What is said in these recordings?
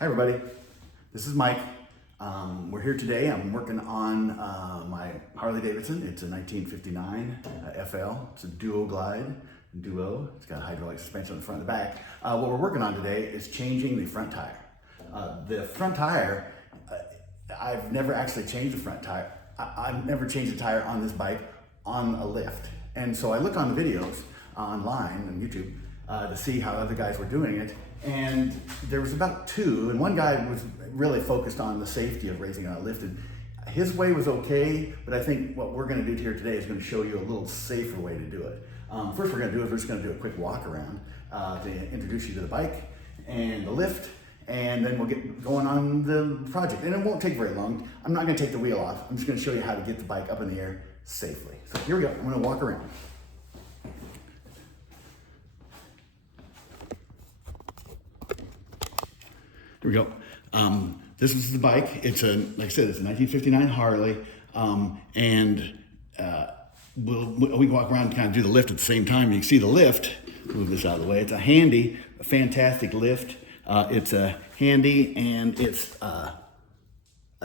Hi everybody, this is Mike. We're here today. I'm working on my Harley Davidson. It's a 1959 FL. It's a duo. It's got hydraulic suspension on the front and the back. What we're working on today is changing the front tire. The front tire, I've never actually changed the front tire. I've never changed the tire on this bike on a lift. And so I looked on the videos online on YouTube to see how other guys were doing it. And there was about two, and one guy was really focused on the safety of raising it on a lift. And his way was okay, but I think what we're going to do here today is going to show you a little safer way to do it. First we're just going to do a quick walk around to introduce you to the bike and the lift, and then we'll get going on the project. And it won't take very long. I'm not going to take the wheel off. I'm just going to show you how to get the bike up in the air safely. So here we go. I'm going to walk around. Here we go. This is the bike. It's like I said, it's a 1959 Harley, and we walk around and kind of do the lift at the same time. You can see the lift. Move this out of the way. It's a handy, fantastic lift. It's a handy, and it's a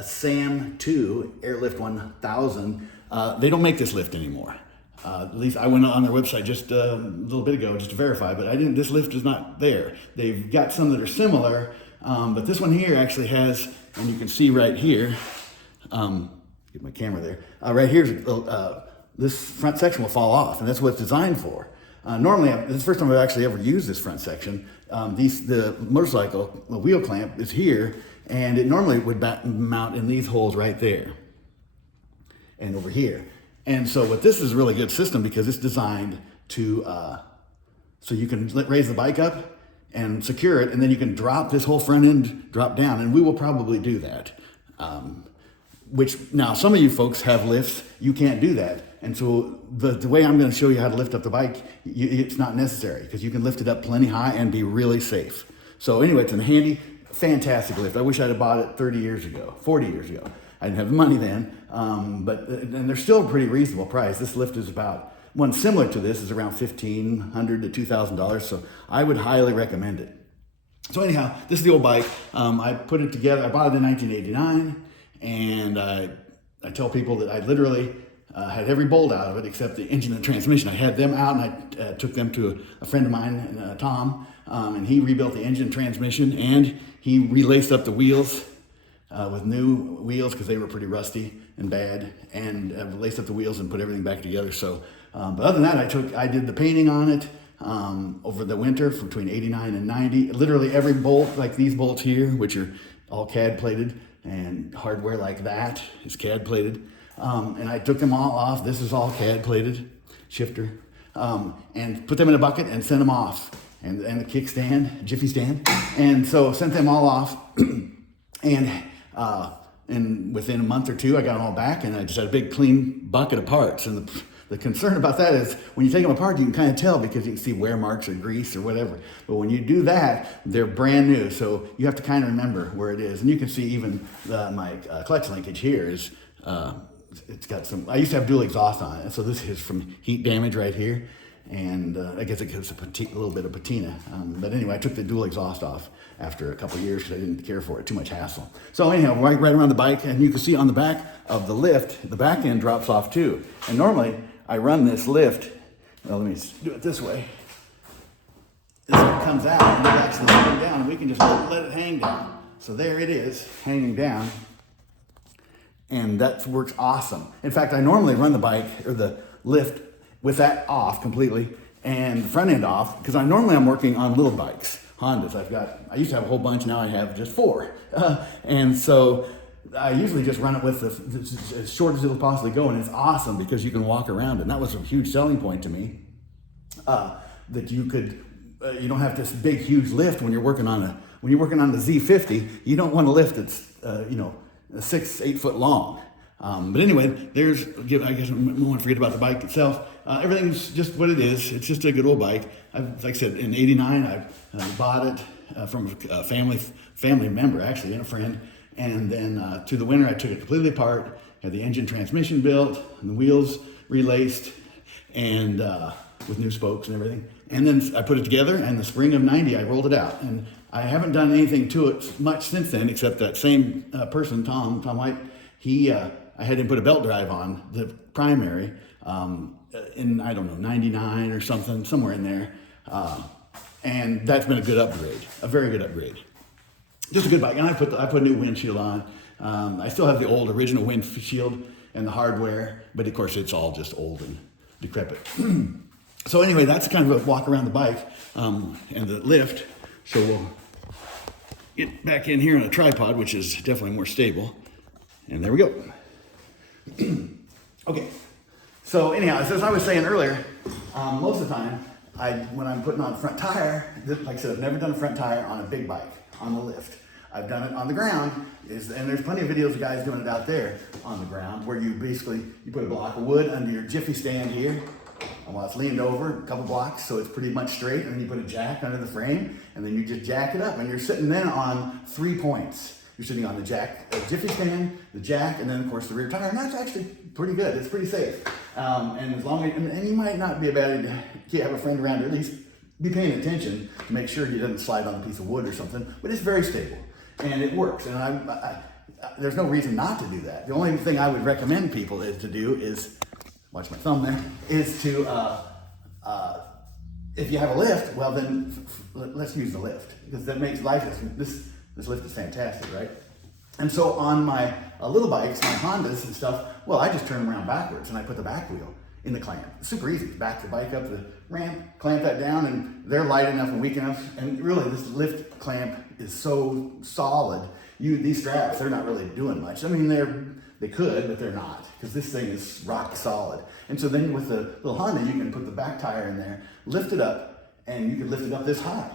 SAM 2 Airlift 1000. They don't make this lift anymore. At least I went on their website just a little bit ago just to verify, but this lift is not there. They've got some that are similar. But this one here actually has, and you can see right here, get my camera there, right here, this front section will fall off, and that's what it's designed for. Normally, this is the first time I've actually ever used this front section. The motorcycle wheel clamp is here, and it normally would mount in these holes right there and over here. And so what this is a really good system because it's designed to, so you can raise the bike up and secure it, and then you can drop this whole front end, drop down, and we will probably do that. Which, now some of you folks have lifts, you can't do that. And so the way I'm gonna show you how to lift up the bike, it's not necessary because you can lift it up plenty high and be really safe. So anyway, it's a handy, fantastic lift. I wish I'd have bought it 40 years ago. I didn't have the money then, and they're still a pretty reasonable price. This lift is one similar to this is around $1,500 to $2,000, so I would highly recommend it. So anyhow, this is the old bike. I put it together, I bought it in 1989, and I tell people that I literally had every bolt out of it except the engine and transmission. I had them out, and I took them to a friend of mine, Tom, and he rebuilt the engine and transmission, and he relaced up the wheels with new wheels because they were pretty rusty and bad, and laced up the wheels and put everything back together. So, but other than that, I did the painting on it over the winter from between 89 and 90. Literally every bolt, like these bolts here, which are all CAD plated, and hardware like that is CAD plated. And I took them all off. This is all CAD plated, shifter, and put them in a bucket and sent them off. And the kickstand, jiffy stand. And so sent them all off. And within a month or two, I got them all back, and I just had a big clean bucket of parts. And the concern about that is when you take them apart, you can kind of tell because you can see wear marks or grease or whatever. But when you do that, they're brand new. So you have to kind of remember where it is. And you can see even my clutch linkage here is, it's got some, I used to have dual exhaust on it. So this is from heat damage right here. And I guess it gives a little bit of patina. But anyway, I took the dual exhaust off after a couple of years because I didn't care for it, too much hassle. So anyhow, right around the bike, and you can see on the back of the lift, the back end drops off too. And normally I run this lift, well, let me do it this way. This comes out and it actually hang down, and we can just let it hang down. So there it is, hanging down. And that works awesome. In fact, I normally run the bike or the lift with that off completely and the front end off because I'm working on little bikes, Hondas. I used to have a whole bunch, now I have just 4. And so I usually just run it with as short as it'll possibly go, and it's awesome because you can walk around it. And that was a huge selling point to me, that you don't have this big, huge lift when you're working on the Z50. You don't want a lift that's, 6-8 foot long. But anyway, I guess I don't want to forget about the bike itself. Everything's just what it is. It's just a good old bike. Like I said, in '89, I bought it from a family member, actually, and a friend. And then through the winter, I took it completely apart, had the engine transmission built, and the wheels relaced, and with new spokes and everything. And then I put it together, and the spring of '90, I rolled it out. And I haven't done anything to it much since then, except that same person, Tom White, I had him put a belt drive on the primary in, I don't know, 99 or something, somewhere in there. And that's been a good upgrade, a very good upgrade. Just a good bike. And I put a new windshield on. I still have the old original windshield and the hardware, but of course it's all just old and decrepit. So anyway, that's kind of a walk around the bike and the lift. So we'll get back in here on a tripod, which is definitely more stable. And there we go. Okay. So anyhow, as I was saying earlier, most of the time, when I'm putting on a front tire, like I said, I've never done a front tire on a big bike, on the lift. I've done it on the ground, and there's plenty of videos of guys doing it out there on the ground, where you put a block of wood under your jiffy stand here, and while it's leaned over a couple blocks, so it's pretty much straight, and then you put a jack under the frame, and then you just jack it up, and you're sitting then on 3 points. You're sitting on the jiffy stand, the jack, and then of course the rear tire, and that's actually pretty good. It's pretty safe. And as long as, and you might not be a bad idea to have a friend around, or at least be paying attention to make sure he doesn't slide on a piece of wood or something, but it's very stable and it works. And there's no reason not to do that. The only thing I would recommend people to do is, watch my thumb there, is to, if you have a lift, well then let's use the lift, because that makes life, this lift is fantastic, right? And so on my little bikes, my Hondas and stuff, well, I just turn them around backwards and I put the back wheel in the clamp. It's super easy. Back the bike up the ramp, clamp that down, and they're light enough and weak enough. And really, this lift clamp is so solid. These straps, they're not really doing much. I mean, they could, but they're not, because this thing is rock solid. And so then with the little Honda, you can put the back tire in there, lift it up, and you can lift it up this high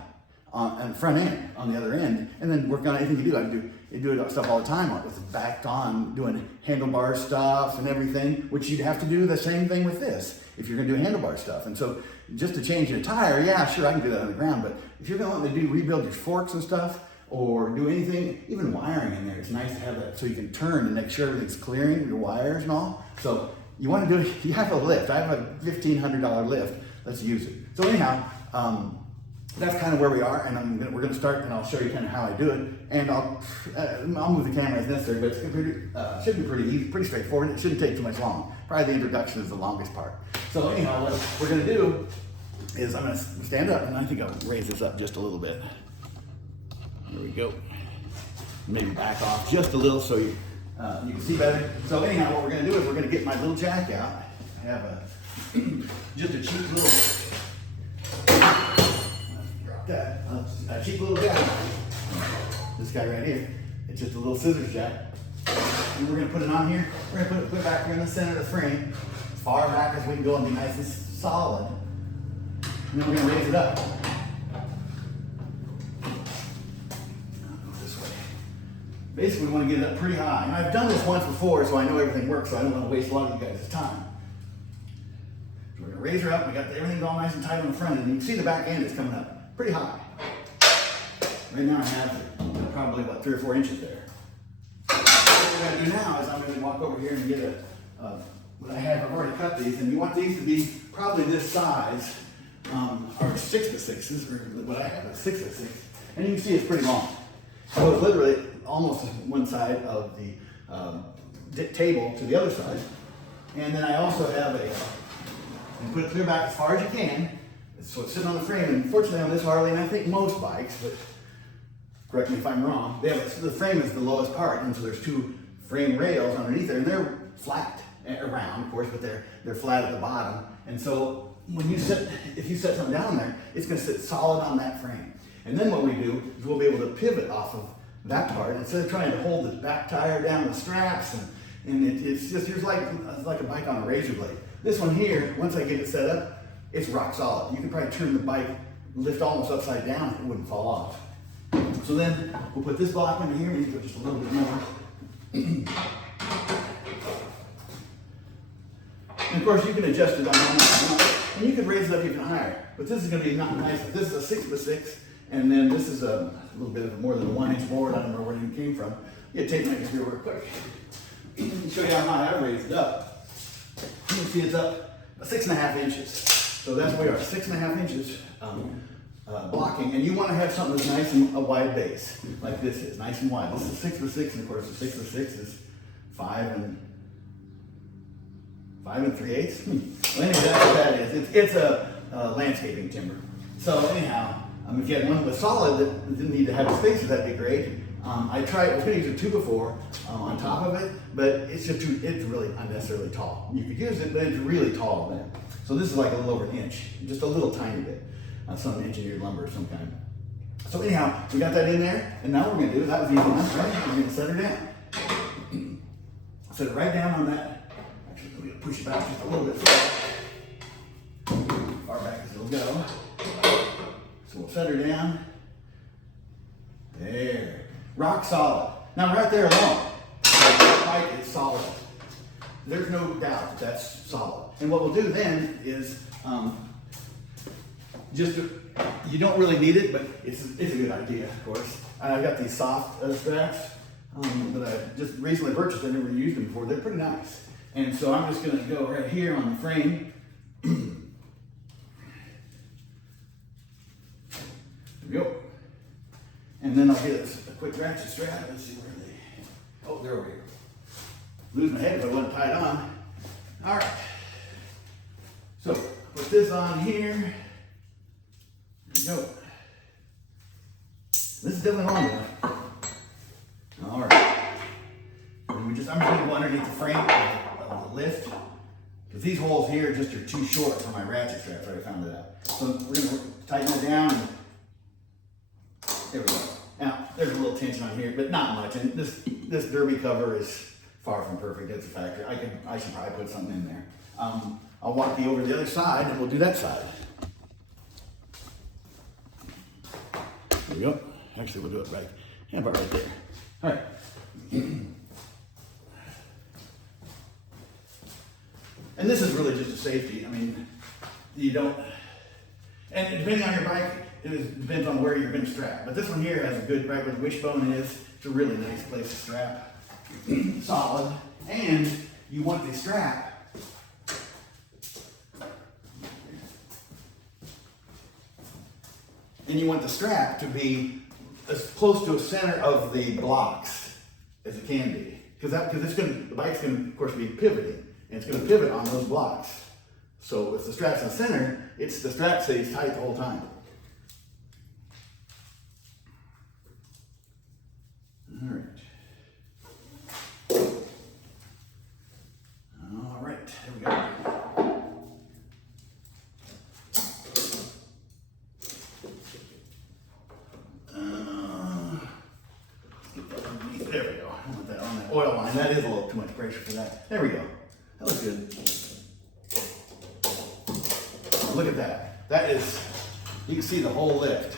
on the front end, on the other end, and then work on anything you do. You do it stuff all the time with the back on, doing handlebar stuff and everything, which you'd have to do the same thing with this if you're gonna do handlebar stuff. And so just to change your tire, yeah, sure, I can do that on the ground, but if you're gonna let me rebuild your forks and stuff, or do anything, even wiring in there, it's nice to have that so you can turn and make sure everything's clearing your wires and all. So you wanna do it, you have a lift. I have a $1,500 lift, let's use it. So anyhow, that's kind of where we are, and we're going to start, and I'll show you kind of how I do it, and I'll move the camera as necessary, but it should be pretty easy, pretty straightforward. It shouldn't take too much long. Probably the introduction is the longest part. So anyhow, what we're going to do is I'm going to stand up, and I think I'll raise this up just a little bit. There we go. Maybe back off just a little so you can see better. So anyhow, what we're going to do is we're going to get my little jack out. I have just a cheap little a cheap little jack. This guy right here. It's just a little scissors jack. And we're going to put it on here. We're going to put it back here in the center of the frame, as far back as we can go and be nice and solid. And then we're going to raise it up. This way. Basically, we want to get it up pretty high. And I've done this once before, so I know everything works, so I don't want to waste a lot of you guys' time. So we're going to raise her up. We got everything all nice and tight on the front, and you can see the back end is coming up pretty high. Right now I have probably about 3 or 4 inches there. What we're going to do now is I'm going to walk over here and get what I have. I've already cut these, and you want these to be probably this size, or 6x6s, or what I have is 6x6, and you can see it's pretty long. So it's literally almost one side of the table to the other side, and then I also have you put it clear back as far as you can. So it's sitting on the frame, and fortunately on this Harley, and I think most bikes, but correct me if I'm wrong, the frame is the lowest part, and so there's 2 frame rails underneath there, and they're flat, round of course, but they're flat at the bottom. And so when if you set something down there, it's going to sit solid on that frame. And then what we do is we'll be able to pivot off of that part instead of trying to hold the back tire down the straps, and it's like a bike on a razor blade. This one here, once I get it set up, it's rock solid. You can probably turn the bike, lift almost upside down, and it wouldn't fall off. So then we'll put this block under here, maybe put just a little bit more. And of course you can adjust it on and you can raise it up even higher. But this is going to be not nice. This is a 6x6, and then this is a little bit of more than a 1-inch board. I don't know where it came from. You take my computer real quick. Show you how high I raised it up. You can see it's up 6.5 inches. So that's where we are, 6.5 inches blocking, and you want to have something that's nice and a wide base, like this is, nice and wide. This is 6 by 6, and of course the 6 by 6 is 5 3/8. Well, anyway, that's what that is. It's a landscaping timber. So anyhow, if you had one that was solid that didn't need to have spaces, that'd be great. I was going to use a 2x4 on top of it, but it's really unnecessarily tall. You could use it, but it's really tall then. So this is like a little over an inch, just a little tiny bit. Some engineered lumber of some kind. So anyhow, we got that in there, and now what we're going to do, that was easy enough, right? We're going to set her down. Set it right down on that. Actually, we're going to push it back just a little bit far back as it'll go. So we'll set her down. There. Rock solid. Now right there alone, the pipe is solid. There's no doubt that that's solid. And what we'll do then is, you don't really need it, but it's a good idea, of course. I've got these soft straps that I just recently purchased. I've never used them before. They're pretty nice. And so I'm just going to go right here on the frame. There we go. And then I'll get a quick ratchet strap. Let's see where they. Oh, there we go. Lose my head if I wasn't tied on. All right. So put this on here. There we go. This is definitely long enough. All right. And I'm just going to go underneath the frame of the lift. Because these holes here just are too short for my ratchet straps. I found it out. So we're going to tighten it down. And there we go. Now, there's a little tension on here, but not much. And this derby cover is far from perfect. That's a factor. I should probably put something in there. I'll walk you over to the other side, and we'll do that side. There we go. Actually, we'll do it right. Yeah, about right there. All right. And this is really just a safety. I mean, you don't. And depending on your bike, it depends on where you're going to strap. But this one here has a good, right where the wishbone is. It's a really nice place to strap. Solid. And you want the strap. And you want the strap to be as close to the center of the blocks as it can be. Because the bike's going to, of course, be pivoting. And it's going to pivot on those blocks. So if the strap's in the center, the strap stays tight the whole time. All right. All right, there we go. There we go. I want that on that oil line. That is a little too much pressure for that. There we go. That looks good. Look at that. That is, you can see the whole lift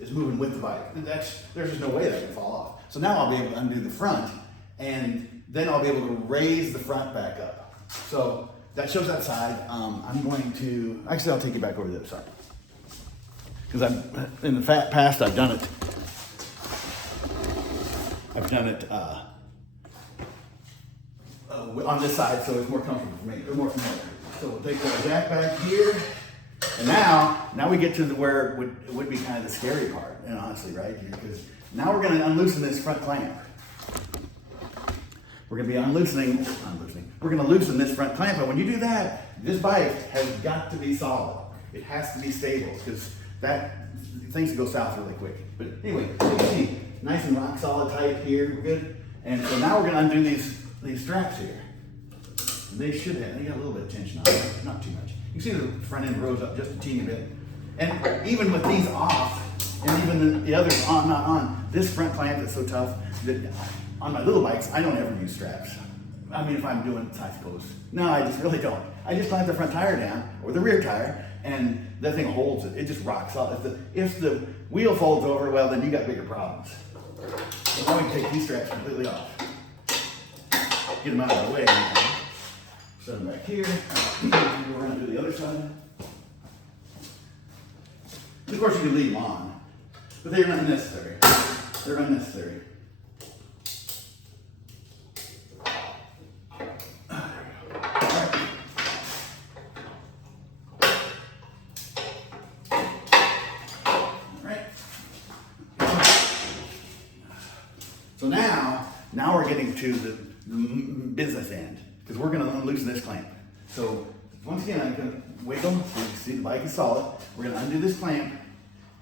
is moving with the bike. There's just no way that can fall off. So now I'll be able to undo the front, and then I'll be able to raise the front back up. So that shows that side. I'm going to, actually I'll take you back over to the other side. Because in the past I've done it. On this side, so it's more comfortable for me, or more familiar. So we'll take the jack back here, and now we get to where it would be kind of the scary part, and honestly, right? Because now we're going to unloosen this front clamp. We're going to be we're going to loosen this front clamp, and when you do that, this bike has got to be solid. It has to be stable, because things go south really quick. But anyway, you can see, nice and rock solid tight here, we're good. And so now we're going to undo these straps here. They got a little bit of tension on them, not too much. You can see the front end rose up just a teeny bit. And even with these off, and even the others on, not on, this front clamp is so tough that on my little bikes, I don't ever use straps. I mean, if I'm doing I suppose. No, I just really don't. I just clamp the front tire down, or the rear tire, and that thing holds it. It just rocks solid. If the wheel folds over, well, then you got bigger problems. So now we can take these straps completely off. Get them out of the way. Set them back here. Go around to the other side. And of course, you can leave them on, but they're not necessary. They're unnecessary. So now we're getting to the business end, because we're gonna loosen this clamp. So once again, I'm gonna wiggle, so you can see the bike is solid. We're gonna undo this clamp,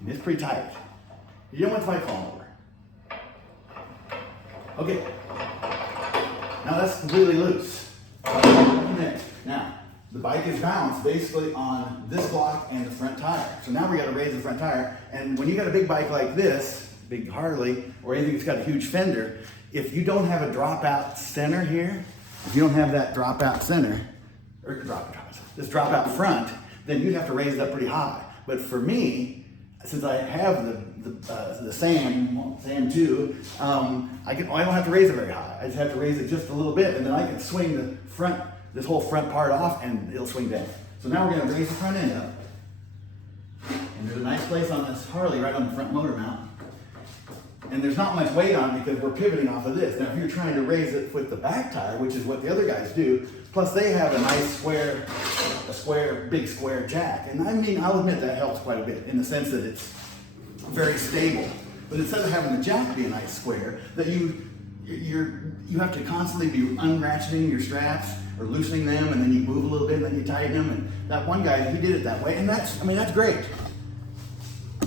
and it's pretty tight. You don't want the bike falling over. Okay, now that's completely loose. Now, the bike is balanced basically on this block and the front tire. So now we gotta raise the front tire, and when you got a big bike like this, big Harley, or anything that's got a huge fender, if you don't have a dropout center here, if you don't have that dropout center, or this dropout front, then you'd have to raise it up pretty high. But for me, since I have the SAM 2, I don't have to raise it very high. I just have to raise it just a little bit, and then I can swing the front, this whole front part off, and it'll swing down. So now we're gonna raise the front end up. And there's a nice place on this Harley right on the front motor mount. And there's not much weight on it because we're pivoting off of this. Now, if you're trying to raise it with the back tire, which is what the other guys do, plus they have a nice big square jack. And I mean, I'll admit that helps quite a bit in the sense that it's very stable. But instead of having the jack be a nice square, that you have to constantly be unratcheting your straps or loosening them, and then you move a little bit, and then you tighten them. And that one guy, he did it that way, and that's great.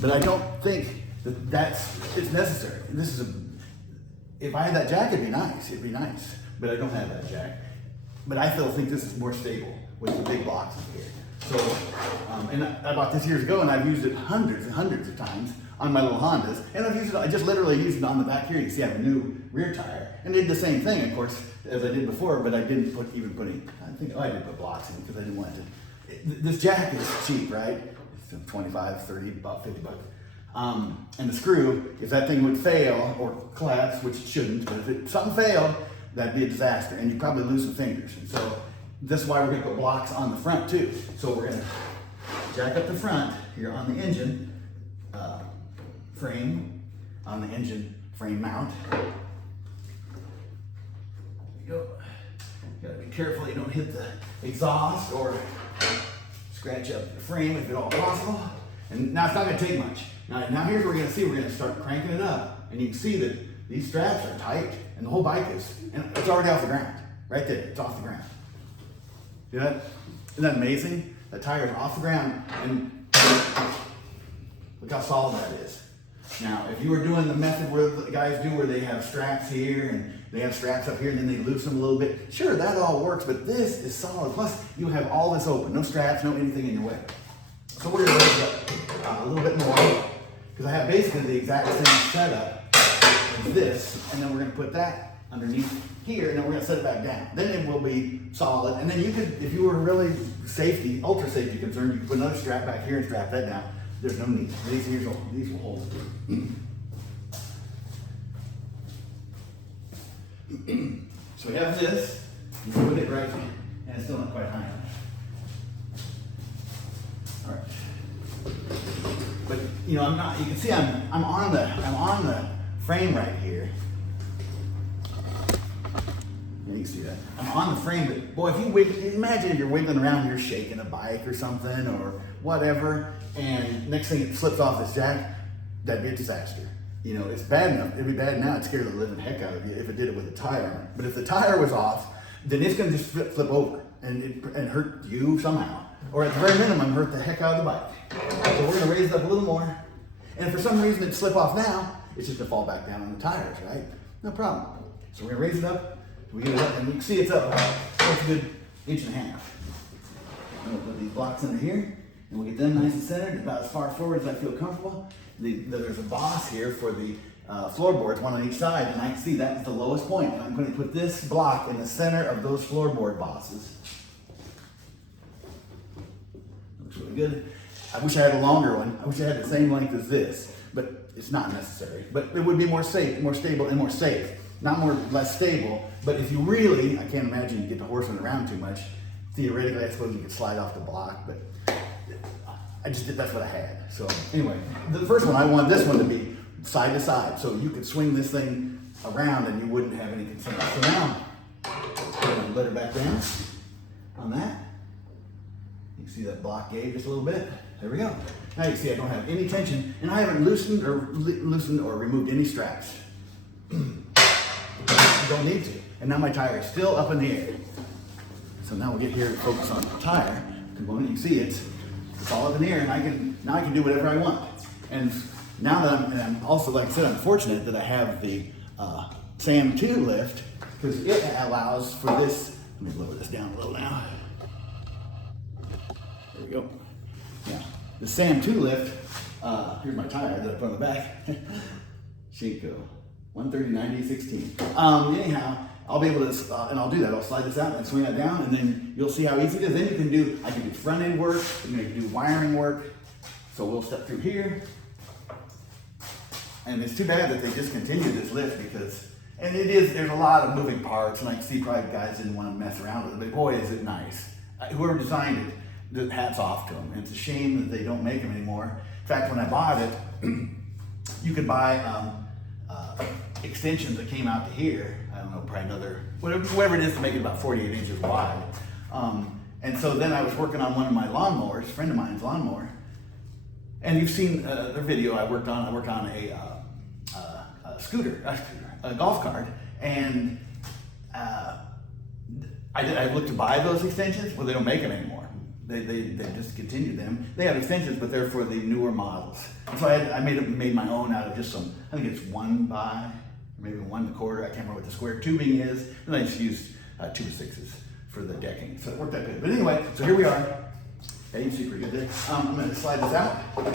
But I don't think it's necessary. If I had that jack, it'd be nice. But I don't have that jack. But I still think this is more stable with the big blocks in here. So, and I bought this years ago, and I've used it hundreds and hundreds of times on my little Hondas. And I just literally used it on the back here. You can see I have a new rear tire. And did the same thing, of course, as I did before, but I didn't put any, I did put blocks in because I didn't want to. This jack is cheap, right? It's 25, 30, about 50 bucks. And the screw, if that thing would fail or collapse, which it shouldn't, but if something failed, that'd be a disaster, and you'd probably lose some fingers. And so that's why we're gonna put blocks on the front too. So we're gonna jack up the front here on the engine frame, on the engine frame mount. There you go. You gotta be careful you don't hit the exhaust or scratch up the frame if at all possible. And now it's not gonna take much. Now here's what we're gonna see. We're gonna start cranking it up, and you can see that these straps are tight, and the whole bike and it's already off the ground. Right there, it's off the ground. See that? Isn't that amazing? The tire is off the ground, and look how solid that is. Now, if you were doing the method where the guys do, where they have straps here, and they have straps up here, and then they loosen them a little bit, sure, that all works, but this is solid. Plus, you have all this open, no straps, no anything in your way. So we're gonna raise it up a little bit more, because I have basically the exact same setup as this, and then we're gonna put that underneath here, and then we're gonna set it back down. Then it will be solid, and then you could, if you were really ultra safety concerned, you could put another strap back here and strap that down. There's no need. These will hold it. So we have this, you put it right, and it's still not quite high enough. All right. But you know, you can see I'm on the frame right here. You can see that. I'm on the frame, but boy, imagine if you're wiggling around, you're shaking a bike or something or whatever, and next thing it slips off this jack, that'd be a disaster. You know, it's bad enough. It'd be bad now. It'd scare the living heck out of you if it did it with a tire on it. But if the tire was off, then it's gonna just flip over and hurt you somehow. Or at the very minimum, hurt the heck out of the bike. So we're gonna raise it up a little more. And if for some reason it slip off now, it's just gonna fall back down on the tires, right? No problem. So we're gonna raise it up. We get it up, and you can see it's up a good 1.5 inches. I'm gonna put these blocks under here, and we'll get them nice and centered, about as far forward as I feel comfortable. There's a boss here for the floorboards, one on each side, and I can see that's the lowest point. And I'm going to put this block in the center of those floorboard bosses. Looks really good. I wish I had a longer one. I wish I had the same length as this, but it's not necessary. But it would be more safe, more stable, and more safe. Not less stable, but if you really, I can't imagine you get the horsing around too much. Theoretically, I suppose you could slide off the block, but that's what I had. So anyway, the first one, I want this one to be side to side, so you could swing this thing around and you wouldn't have any concern. So now, I'm gonna let her back down on that. You can see that block gave just a little bit. There we go. Now you can see I don't have any tension, and I haven't loosened or removed any straps. don't need to. And now my tire is still up in the air. So now we'll get here and focus on the tire component. You can see it's all up in the air, and now I can do whatever I want. And now that I'm also, like I said, I'm fortunate that I have the SAM 2 lift, because it allows for this. Let me lower this down a little now. There we go. Yeah, the SAM 2 lift. Here's my tire that I put on the back. Shinko 130/90/16. Anyhow, I'll be able to, and I'll do that. I'll slide this out and swing that down, and then you'll see how easy it is. Then I can do front end work, and I can do wiring work. So we'll step through here. And it's too bad that they discontinued this lift because, and there's a lot of moving parts, and I can see probably guys didn't want to mess around with it, but boy, is it nice. Whoever designed it, hats off to them. And it's a shame that they don't make them anymore. In fact, when I bought it, you could buy extensions that came out to here. I don't know, probably another, whatever it is to make it about 48 inches wide. And so then I was working on one of my lawnmowers, a friend of mine's lawnmower. And you've seen the video I worked on. I worked on a golf cart. And I looked to buy those extensions. Well, they don't make them anymore. They discontinued them. They have extensions, but they're for the newer models. And so I made my own out of just some, I think it's 1 by, maybe 1 1/4. I can't remember what the square tubing is. And I just used 2 6s for the decking. So it worked out good. But anyway, so here we are. Okay, you can see pretty good there. I'm going to slide this out. No,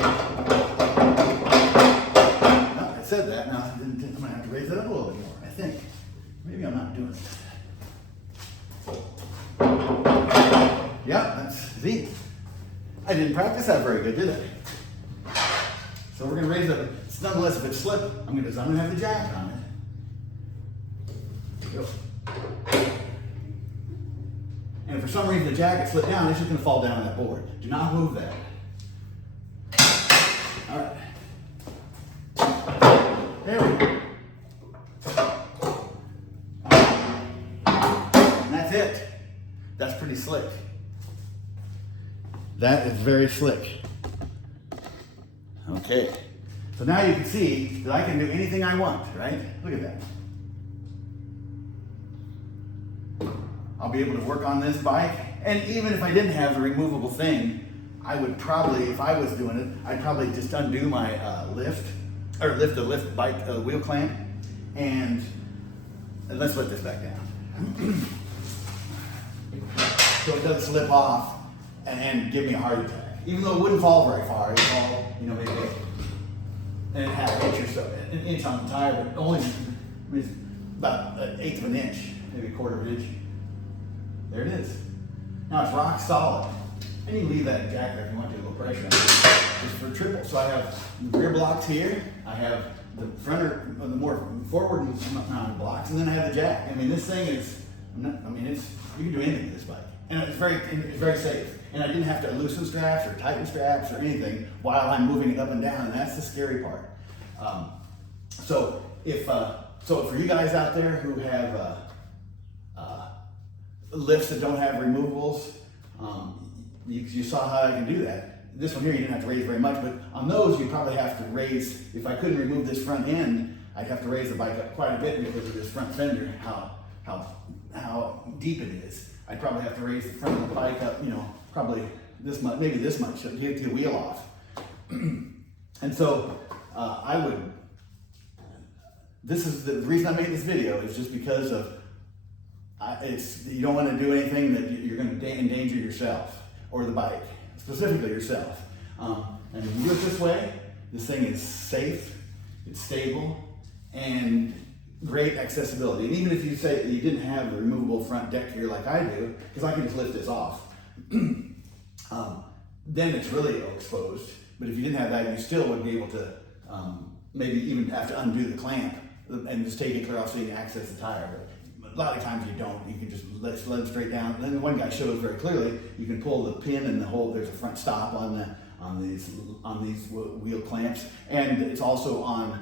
I said that. Now I'm going to have to raise it up a little bit more, I think. Maybe I'm not doing it. Yeah, that's Z. I didn't practice that very good, did I? So we're going to raise it. Nonetheless, if it slips, I'm going to have the jack on it. There we go. And if for some reason the jacket slipped down, it's just going to fall down on that board. Do not move that. All right. There we go. And that's it. That's pretty slick. That is very slick. Okay. So now you can see that I can do anything I want, right? Look at that. I'll be able to work on this bike, and even if I didn't have the removable thing, I would probably, if I was doing it, I'd probably just undo my lift the lift bike wheel clamp, and let's let this back down. So it doesn't slip off and give me a heart attack. Even though it wouldn't fall very far, it would fall, maybe a half inch or so, an inch on the tire, but only about 1/8 of an inch, maybe 1/4 of an inch. There it is. Now it's rock solid. And you can leave that jack there if you want to, a little pressure on it. It's for triple. So I have rear blocks here. I have the the more forward mounted blocks, and then I have the jack. I mean, this thing is, you can do anything with this bike. And it's very safe. And I didn't have to loosen straps or tighten straps or anything while I'm moving it up and down, and that's the scary part. So for you guys out there who have lifts that don't have removables, you saw how I can do that. This one here you didn't have to raise very much, but on those you probably have to raise, if I couldn't remove this front end, I'd have to raise the bike up quite a bit because of this front fender, how deep it is. I'd probably have to raise the front of the bike up, probably this much, maybe this much, to get the wheel off. And so this is the reason I made this video, is just because of, you don't want to do anything that you're going to endanger yourself or the bike, specifically yourself. And if you do it this way, this thing is safe, it's stable, and great accessibility. And even if you say you didn't have the removable front deck here like I do, because I can just lift this off, then it's really exposed. But if you didn't have that, you still would be able to maybe even have to undo the clamp and just take it clear off so you can access the tire. But a lot of times you don't. You can just let it straight down. And then one guy shows very clearly, you can pull the pin and there's a front stop on these wheel clamps, and it's also on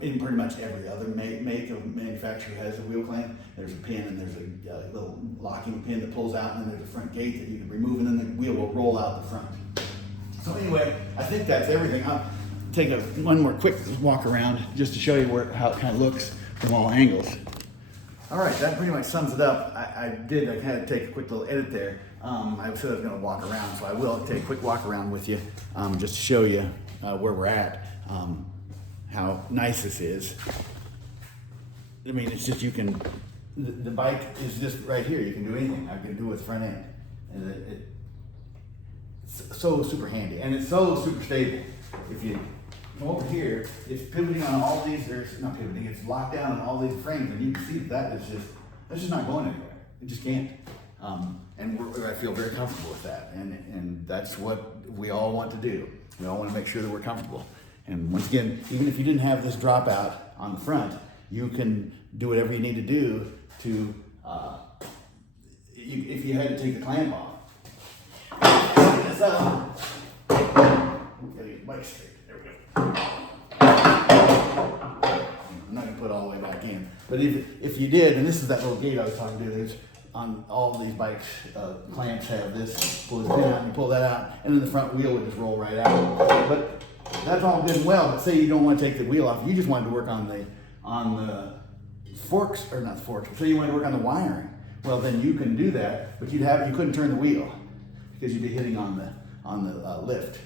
in pretty much every other make of manufacturer has a wheel clamp. There's a pin and there's a little locking pin that pulls out, and then there's a front gate that you can remove, and then the wheel will roll out the front. So anyway, I think that's everything. I'll take one more quick walk around just to show you how it kind of looks from all angles. All right, that pretty much sums it up. I had to take a quick little edit there. I said I was gonna walk around, so I will take a quick walk around with you, just to show you where we're at, how nice this is. I mean, it's just, the bike is just right here. You can do anything. I can do it with front end. And it's so super handy, and it's so super stable. If you come over here, it's pivoting on all these, not pivoting, it's locked down on all these frames, and you can see that's just not going anywhere. It just can't. And I feel very comfortable with that, and that's what we all want to do. We all want to make sure that we're comfortable. And once again, even if you didn't have this dropout on the front, you can do whatever you need to do to, if you had to take the clamp off. This up. Gotta get the bike straight. There we go. I'm not gonna put it all the way back in, but if you did, and this is that little gate I was talking to, there's on all of these bikes, clamps have this, pull this pin out, and you pull that out, and then the front wheel would just roll right out. But that's all good and well, but say you don't want to take the wheel off, you just wanted to work on the forks, or not forks, say you want to work on the wiring. Well, then you can do that, but you couldn't turn the wheel because you'd be hitting on the lift,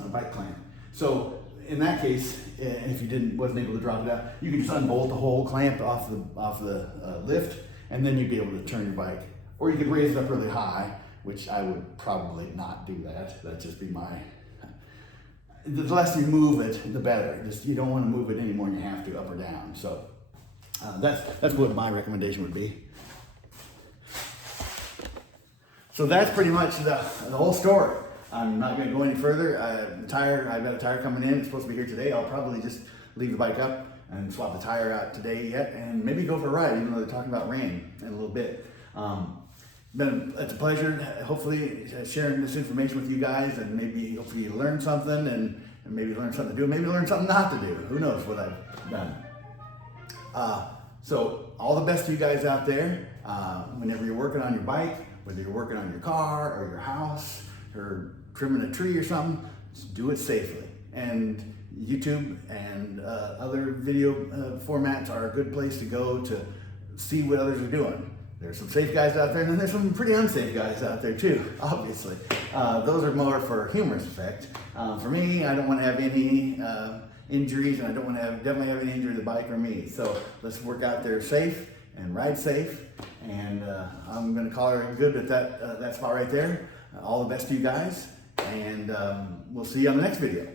on the bike clamp. So in that case, if you wasn't able to drop it out, you can just unbolt the whole clamp off the lift, and then you'd be able to turn your bike. Or you could raise it up really high, which I would probably not do that. That'd just be the less you move it, the better. You don't want to move it any more than you have to, up or down. So that's what my recommendation would be. So that's pretty much the whole story. I'm not going to go any further. I've got a tire coming in. It's supposed to be here today. I'll probably just leave the bike up and swap the tire out today yet, and maybe go for a ride, even though they're talking about rain in a little bit. It's a pleasure, hopefully, sharing this information with you guys, and hopefully you learn something, and maybe learn something to do, maybe learn something not to do. Who knows what I've done. So all the best to you guys out there. Whenever you're working on your bike, whether you're working on your car or your house or trimming a tree or something, just do it safely. And YouTube and other video formats are a good place to go to see what others are doing. There's some safe guys out there, and then there's some pretty unsafe guys out there too, obviously. Those are more for humorous effect. For me, I don't want to have any injuries, and I don't want to definitely have any injury to the bike or me. So let's work out there safe and ride safe. And I'm going to call her good at that spot right there. All the best to you guys, and we'll see you on the next video.